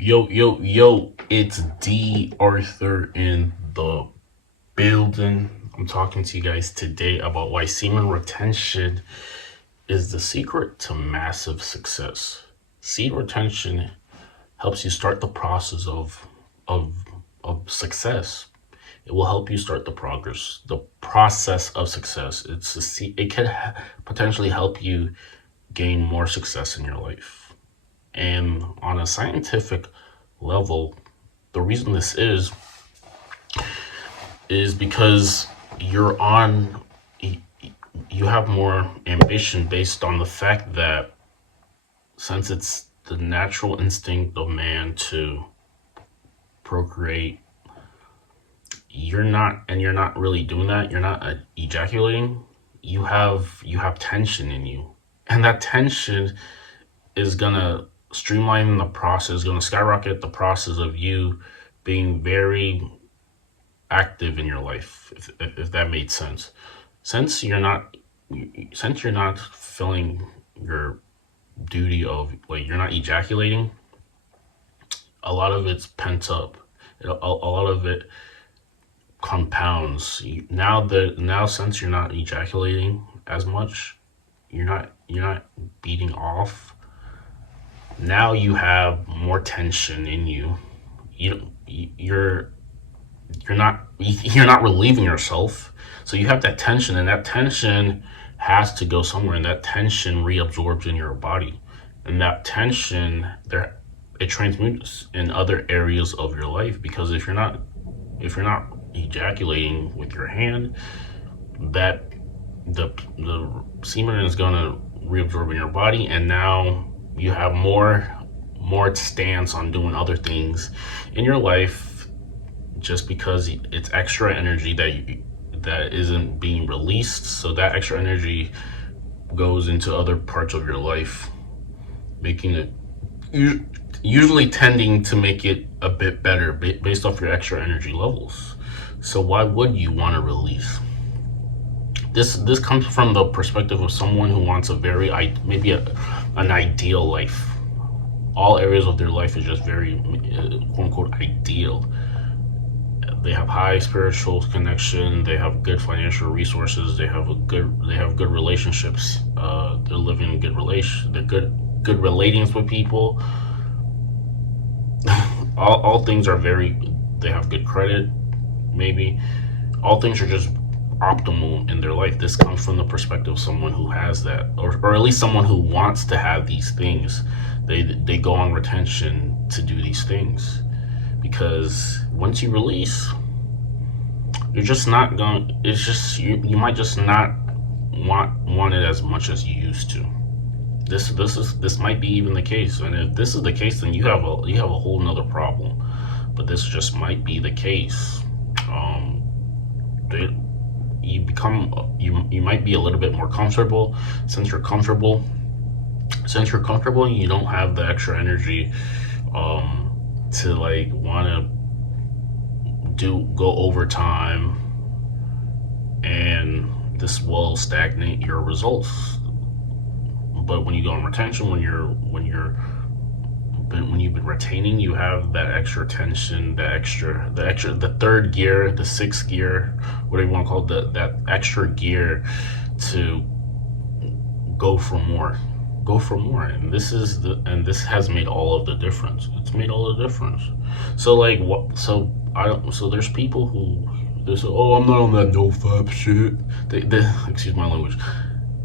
Yo, it's D.Arthur in the building. I'm talking to you guys today about why semen retention is the secret to massive success. Seed retention helps you start the process of of success. It will help you start the process of success. It can potentially help you gain more success in your life. And on a scientific level, the reason this is because you're on you have more ambition based on the fact that since it's the natural instinct of man to procreate, you're not really doing that. You're not ejaculating. You have tension in you, and that tension is gonna streamline the process, gonna skyrocket the process of you being very active in your life, if that made sense. Since you're not since you're not filling your duty of like you're not ejaculating, a lot of it's pent up. A lot of it compounds. Now since you're not ejaculating as much, you're not beating off. Now you have more tension in you. You're you're not relieving yourself, so you have that tension, and that tension has to go somewhere, and that tension reabsorbs in your body, and that tension there it transmutes in other areas of your life, because if you're not ejaculating with your hand, that the semen is going to reabsorb in your body, and now you have more stance on doing other things in your life, just because it's extra energy that isn't being released. So that extra energy goes into other parts of your life, making it usually tending to make it a bit better based off your extra energy levels. So why would you want to release? This comes from the perspective of someone who wants a very maybe an ideal life. All areas of their life is just very quote unquote ideal. They have high spiritual connection, they have good financial resources, they have good relationships, they're living in they're good relatings with people. All things are very, they have good credit, maybe. All things are just optimal in their life. This comes from the perspective of someone who has that, or at least someone who wants to have these things. They go on retention to do these things, because once you release, you're just not going. It's just you might just not want it as much as you used to. This might be even the case, and if this is the case, then you have a whole nother problem. But this just might be the case. They, you might be a little bit more comfortable. Since you're comfortable and you don't have the extra energy to like want to do go overtime, and this will stagnate your results. But when you go on retention, when you've been retaining, you have that extra tension, the third gear, the sixth gear, whatever you want to call it, that extra gear to go for more, and this has made all of the difference. It's made all the difference. So like what? So there's people who they say, "Oh, I'm not on that no fap shit." They excuse my language.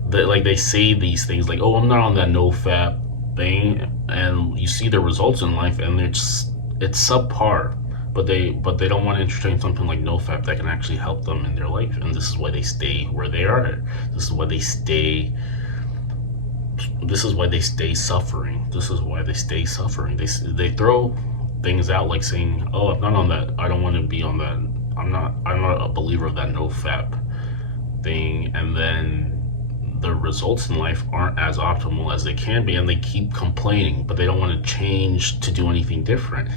They say these things like, "Oh, I'm not on that no fap thing," and you see the results in life, and it's subpar. But they don't want to entertain something like no fap that can actually help them in their life, and this is why they stay where they are. This is why they stay this is why they stay suffering. They throw things out like saying, "Oh, I'm not on that. I don't want to be on that. I'm not a believer of that no fap thing," and then the results in life aren't as optimal as they can be, and they keep complaining, but they don't want to change to do anything different.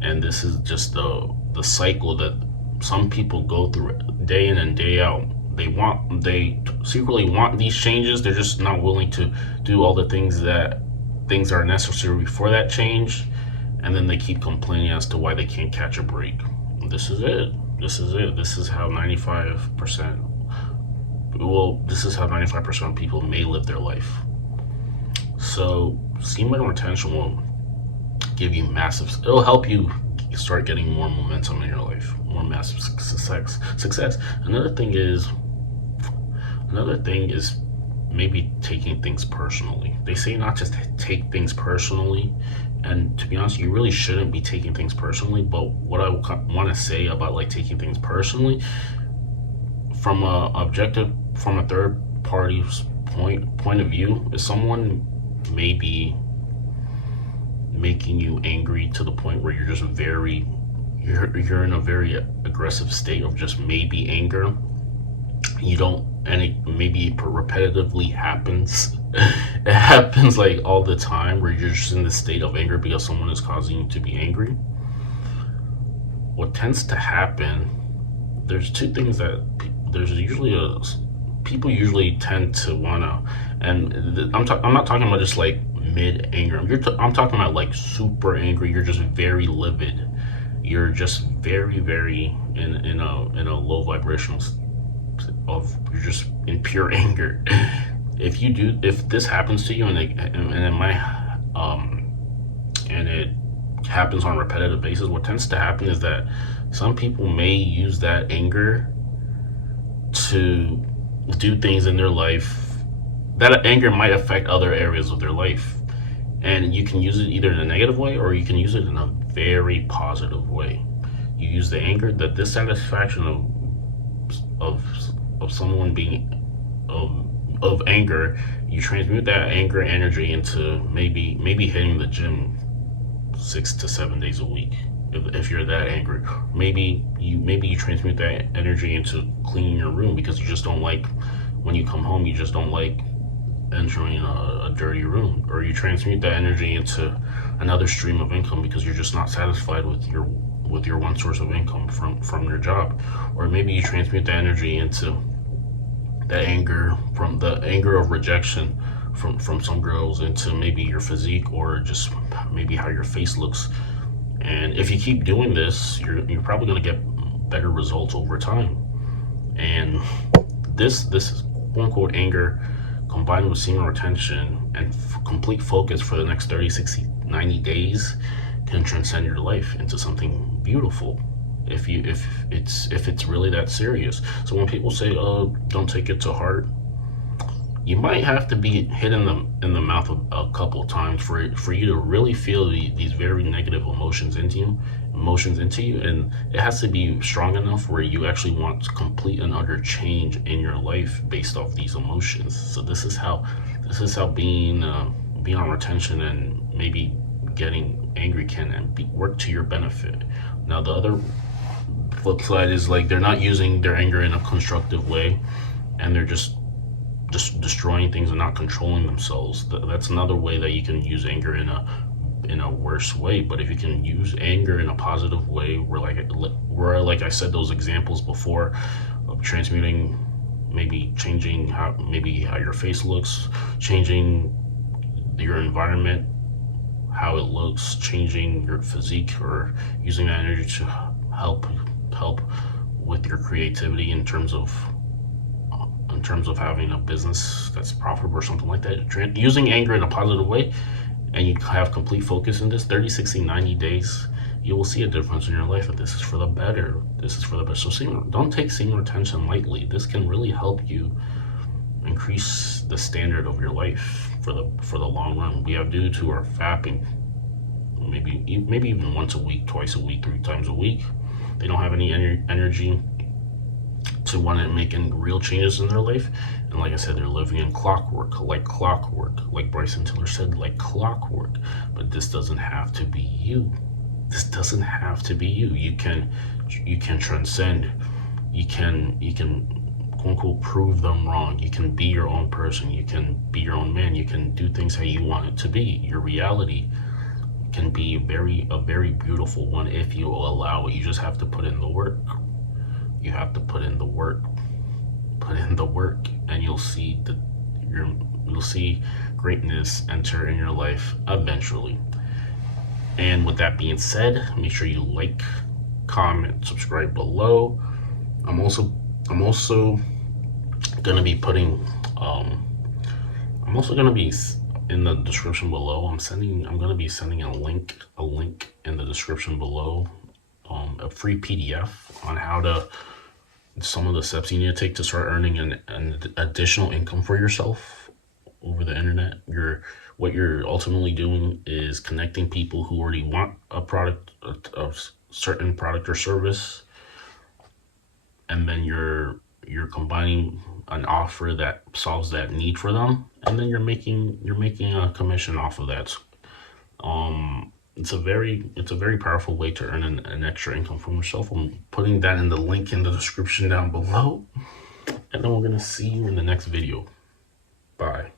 And this is just the cycle that some people go through day in and day out. They secretly want these changes. They're just not willing to do all the things that are necessary for that change. and then they keep complaining as to why they can't catch a break. This is it. This is it. This is how 95%. Well, this is how 95% of people may live their life. So, semen retention will give you massive. It'll help you start getting more momentum in your life, more massive success. Another thing is maybe taking things personally. They say not to take things personally, and to be honest, you really shouldn't be taking things personally. But what I want to say about like taking things personally, from a third party's point of view, is someone may be making you angry to the point where you're you're in a very aggressive state of just maybe anger. You don't, and it maybe repetitively happens. It happens like all the time where you're just in this state of anger because someone is causing you to be angry. What tends to happen, there's two things that there's usually people usually tend to wanna, and I'm not talking about just like mid anger. I'm talking about like super angry. You're just very livid. You're just very in a low vibrational you're just in pure anger. If this happens to you and it might and it happens on a repetitive basis, what tends to happen is that some people may use that anger to do things in their life. That anger might affect other areas of their life, and you can use it either in a negative way or you can use it in a very positive way. You use the anger, the dissatisfaction of someone being of anger. You transmute that anger energy into maybe hitting the gym 6 to 7 days a week. If you're that angry, maybe you transmute that energy into cleaning your room because you just don't like, when you come home, you just don't like entering a dirty room. Or you transmute that energy into another stream of income because you're just not satisfied with your one source of income from your job. Or maybe you transmute that energy into that anger, from the anger of rejection from some girls, into maybe your physique or just maybe how your face looks. And if you keep doing this, you're probably going to get better results over time. And this quote unquote anger combined with semen retention and complete focus for the next 30, 60, 90 days can transcend your life into something beautiful if it's really that serious. So when people say, "Oh, don't take it to heart," you might have to be hit in the mouth a couple of times for you to really feel these very negative emotions into you, and it has to be strong enough where you actually want complete and utter change in your life based off these emotions. So this is how being on retention and maybe getting angry can work to your benefit. Now the other flip side is like they're not using their anger in a constructive way, and they're just destroying things and not controlling themselves. That's another way that you can use anger in a worse way. But if you can use anger in a positive way, where like I said, those examples before of transmuting, maybe changing how your face looks, changing your environment, how it looks, changing your physique, or using that energy to help with your creativity in terms of having a business that's profitable or something like that. Using anger in a positive way, and you have complete focus in this 30, 60, 90 days, you will see a difference in your life. And this is for the better. So don't take semen retention lightly. This can really help you increase the standard of your life for the long run. We have dudes who are fapping maybe even once a week, twice a week, 3 times a week. They don't have any energy to want to make any real changes in their life. And like I said, they're living in clockwork, like Bryson Tiller said, like clockwork. But this doesn't have to be you. You can transcend. You can quote unquote prove them wrong. You can be your own person. You can be your own man. You can do things how you want it to be. Your reality can be a very beautiful one if you allow it. You just have to put in the work. You have to put in the work, and you'll see greatness enter in your life eventually. And with that being said, make sure you like, comment, subscribe below. I'm also gonna be putting I'm also gonna be in the description below. I'm gonna be sending a link in the description below, a free PDF on how to some of the steps you need to take to start earning an additional income for yourself over the internet. What you're ultimately doing is connecting people who already want a product, a certain product or service, and then you're combining an offer that solves that need for them, and then you're making a commission off of that. It's a very powerful way to earn an extra income for yourself. I'm putting that in the link in the description down below, and then we're gonna see you in the next video. Bye.